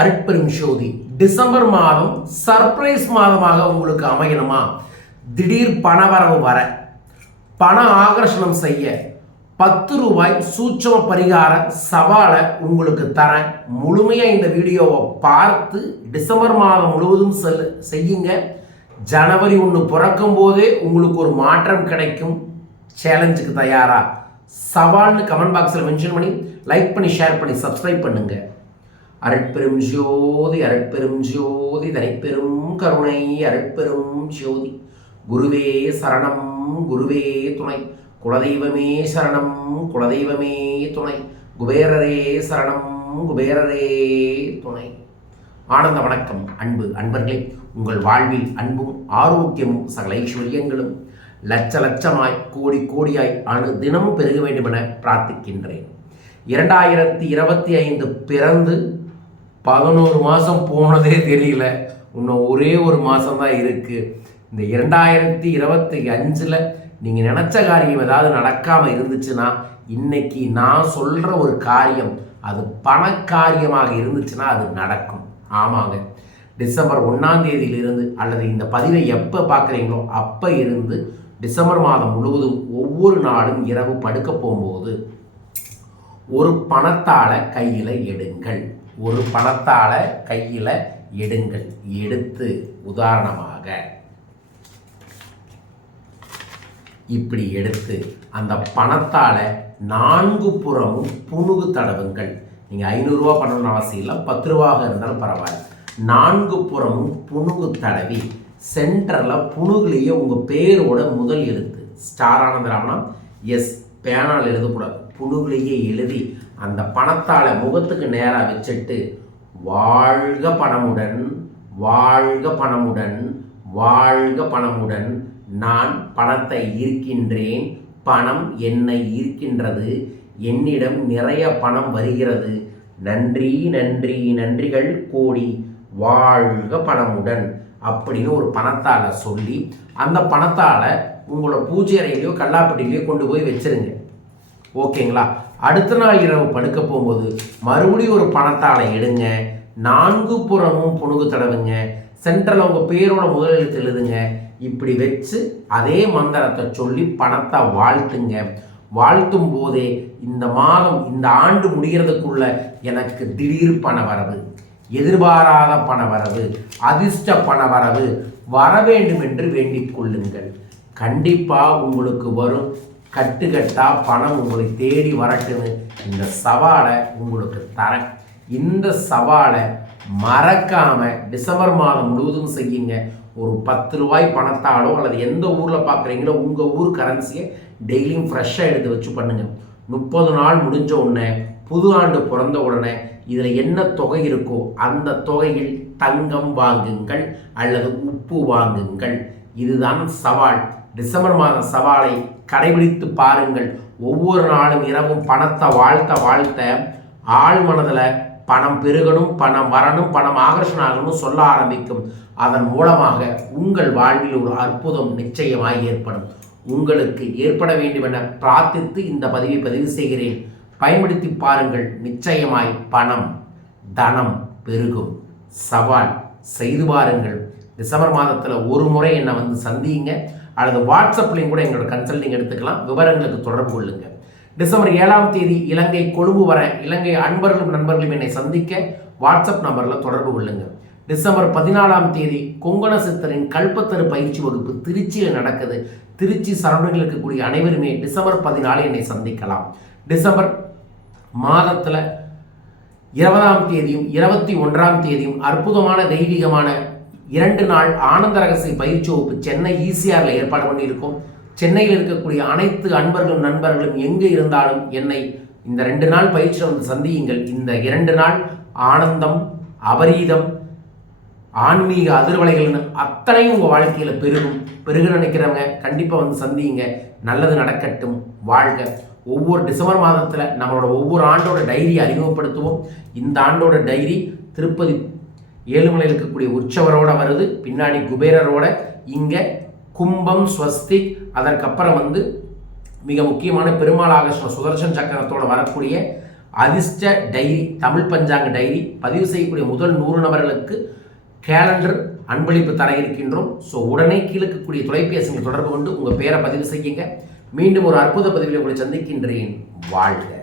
அருட்பெரும் ஜோதி. டிசம்பர் மாதம் சர்ப்ரைஸ் மாதமாக உங்களுக்கு அமையணுமா? திடீர் பணவரவு வர பண ஆகர்ஷணம் செய்ய பத்து ரூபாய் சூட்சம பரிகார சவாலை உங்களுக்கு தரேன் முழுமையாக இந்த வீடியோவை பார்த்து டிசம்பர் மாதம் முழுவதும் செல் செய்யுங்க. ஜனவரி ஒன்று பிறக்கும் போதே உங்களுக்கு ஒரு மாற்றம் கிடைக்கும். சேலஞ்சுக்கு தயாரா? சவால்னு கமெண்ட் பாக்ஸில் மென்ஷன் பண்ணி லைக் பண்ணி ஷேர் பண்ணி சப்ஸ்கிரைப் பண்ணுங்கள் அருட்பெரும் ஜோதி அருட்பெரும் ஜோதி தனிப்பெரும் கருணை அருட்பெரும் ஜோதி. குருவே சரணம் குருவே துணை. குலதெய்வமே சரணம் குலதெய்வமே துணை. குபேரரே சரணம் குபேரரே துணை. ஆனந்த வணக்கம் அன்பு அன்பர்களே. உங்கள் வாழ்வில் அன்பும் ஆரோக்கியமும் சகல ஐஸ்வர்யங்களும் லட்ச லட்சமாய் கோடி கோடியாய் அணு தினமும் பெருக வேண்டும் என பிரார்த்திக்கின்றேன். இரண்டாயிரத்தி இருபத்தி ஐந்து பிறந்து பதினோரு மாதம் போனதே தெரியல. இன்னும் ஒரே ஒரு மாதம் தான் இருக்குது இந்த இரண்டாயிரத்தி இருபத்தி அஞ்சில் நீங்கள் நினச்ச காரியம் ஏதாவது நடக்காமல் இருந்துச்சுன்னா இன்னைக்கு நான் சொல்கிற ஒரு காரியம் அது பணக்காரியமாக இருந்துச்சுன்னா அது நடக்கும். ஆமாங்க. டிசம்பர் ஒன்றாம் தேதியிலிருந்து அல்லது இந்த பதிவை எப்போ பார்க்குறீங்களோ அப்போ இருந்து டிசம்பர் மாதம் முழுவதும் ஒவ்வொரு நாளும் இரவு படுக்க போகும்போது ஒரு பணத்தால் கையில் எடுங்கள். ஒரு பணத்தால் கையில் எடுங்கள். எடுத்து உதாரணமாக இப்படி எடுத்து அந்த பணத்தால் நான்கு புறமும் புணுகு தடவுங்கள். நீங்கள் ஐநூறுரூவா பண்ணணும்னு அவசியம் இல்லை பத்து ரூபாக இருந்தாலும் பரவாயில்ல. நான்கு புறமும் புணுகு தடவி சென்டரில் புணுகுலேயே உங்கள் பேரோட முதல் எழுத்து. ஸ்டார் ஆனந்தராமனா எஸ் பேனால் எழுதக்கூடாது. புழுவிலேயே எழுதி அந்த பணத்தால் முகத்துக்கு நேராக வச்சுட்டு வாழ்க பணமுடன் வாழ்க பணமுடன் வாழ்க பணமுடன் நான் பணத்தை இருக்கின்றேன் பணம் என்னை இருக்கின்றது என்னிடம் நிறைய பணம் வருகிறது. நன்றி நன்றி நன்றிகள் கோடி வாழ்க பணமுடன் அப்படின்னு ஒரு பணத்தால் சொல்லி அந்த பணத்தால் உங்களோட பூஜை அறையிலையோ கல்லாப்பட்டிலையோ கொண்டு போய் வச்சிருங்க. ஓகேங்களா? அடுத்த நாள் இரவு படுக்க போகும்போது மறுபடியும் ஒரு பணத்தாளை எடுங்க. நான்கு புறமும் புணுகு தடவுங்க. சென்ட்ரல் உங்கள் பேரோட முதலெழுத்து எழுதுங்க. இப்படி வச்சு அதே மந்திரத்தை சொல்லி பணத்தை வாழ்த்துங்க. வாழ்த்தும் போதே இந்த மாதம் இந்த ஆண்டு முடிகிறதுக்குள்ள எனக்கு திடீர் பண வரவு எதிர்பாராத பண வரவு அதிர்ஷ்ட பண வரவு வர வேண்டும் என்று வேண்டிக் கொள்ளுங்கள். கண்டிப்பாக உங்களுக்கு வரும் கட்டுக்கட்டாக பணம் உங்களை தேடி வரட்டுன்னு இந்த சவாலை உங்களுக்கு தரேன். இந்த சவாலை மறக்காமல் டிசம்பர் மாதம் முழுவதும் செய்யுங்க. ஒரு பத்து ரூபாய் பணத்தாலோ அல்லது எந்த ஊரில் பார்க்குறீங்களோ உங்கள் ஊர் கரன்சியை டெய்லியும் ஃப்ரெஷ்ஷாக எடுத்து வச்சு பண்ணுங்கள் முப்பது நாள் முடிஞ்ச உடனே புது ஆண்டு பிறந்த உடனே இதில் என்ன தொகை இருக்கோ அந்த தொகையில் தங்கம் வாங்குங்கள் அல்லது உப்பு வாங்குங்கள். இதுதான் சவால். டிசம்பர் மாத சவாலை கடைபிடித்து பாருங்கள். ஒவ்வொரு நாளும் இரவும் பணத்தை வாழ்த்த வாழ்த்த ஆள் மனதில் பணம் பெருகணும் பணம் வரணும் பணம் ஆகர்ஷன் ஆகணும் சொல்ல ஆரம்பிக்கும். அதன் மூலமாக உங்கள் வாழ்வில் ஒரு அற்புதம் நிச்சயமாய் ஏற்படும். உங்களுக்கு ஏற்பட வேண்டும் என பிரார்த்தித்து இந்த பதிவை பதிவு செய்கிறேன். பயன்படுத்தி பாருங்கள். நிச்சயமாய் பணம் தனம் பெருகும். சவால் செய்து பாருங்கள். டிசம்பர் மாதத்தில் ஒரு முறை என்னை வந்து சந்திங்க. அல்லது வாட்ஸ்அப்லேயும் கூட எங்களோட கன்சல்டிங் எடுத்துக்கலாம். விவரங்களுக்கு தொடர்பு கொள்ளுங்கள் டிசம்பர் ஏழாம் தேதி இலங்கை கொழும்பு வர இலங்கை அன்பர்களும் நண்பர்களும் என்னை சந்திக்க வாட்ஸ்அப் நம்பரில் தொடர்பு கொள்ளுங்கள் டிசம்பர் பதினாலாம் தேதி கொங்கண சித்தரின் கல்பத்தரு பயிற்சி வகுப்பு திருச்சியில் நடக்குது. திருச்சி சரௌண்டிங்கில் இருக்கக்கூடிய அனைவருமே டிசம்பர் பதினாலு என்னை சந்திக்கலாம். டிசம்பர் மாதத்தில் இருபதாம் தேதியும் இருபத்தி ஒன்றாம் தேதியும் அற்புதமான தெய்வீகமான இரண்டு நாள் ஆனந்த ரகசிய பயிற்சி வகுப்பு சென்னை ஈசிஆரில் ஏற்பாடு பண்ணியிருக்கோம். சென்னையில் இருக்கக்கூடிய அனைத்து அன்பர்களும் நண்பர்களும் எங்கே இருந்தாலும் என்னை இந்த ரெண்டு நாள் பயிற்சியில் வந்து சந்தியுங்கள். இந்த இரண்டு நாள் ஆனந்தம் அபரீதம் ஆன்மீக அதிர்வலைகள்னு அத்தனையும் உங்கள் வாழ்க்கையில் பெருகும். பெருக நினைக்கிறவங்க கண்டிப்பாக வந்து சந்தியுங்க. நல்லது நடக்கட்டும். வாழ்க. ஒவ்வொரு டிசம்பர் மாதத்தில் நம்மளோட ஒவ்வொரு ஆண்டோட டைரி அறிமுகப்படுத்துவோம். இந்த ஆண்டோட டைரி திருப்பதி ஏழுமலையில் இருக்கக்கூடிய உற்சவரோட வருது பின்னாடி குபேரரோட. இங்கே கும்பம் ஸ்வஸ்தி அதற்கப்புறம் வந்து மிக முக்கியமான பெருமாள் ஆகர்ஷண சுதர்சன் சக்கரத்தோட வரக்கூடிய அதிர்ஷ்ட டைரி தமிழ் பஞ்சாங்க டைரி பதிவு செய்யக்கூடிய முதல் நூறு நபர்களுக்கு கேலண்டர் அன்பளிப்பு தர இருக்கின்றோம். ஸோ உடனே கீழக்கக்கூடிய தொலைபேசிகளை தொடர்பு கொண்டு உங்கள் பேரை பதிவு செய்யுங்க. மீண்டும் ஒரு அற்புத பதிவில் உங்களை சந்திக்கின்றேன். வாழ்க.